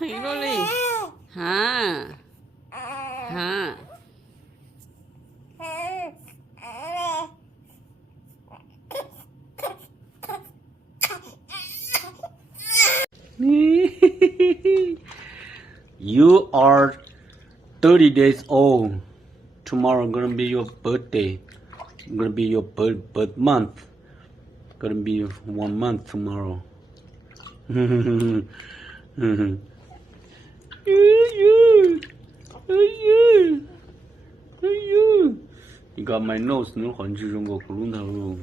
Hiloli. Ha. Ha. You are 30 days old. Tomorrow gonna be your birthday. Gonna be your birth month. Gonna be 1 month tomorrow. You got my nose. No, 环之中国咕噜头。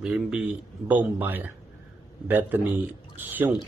Baby bomb by Bethany Xiong.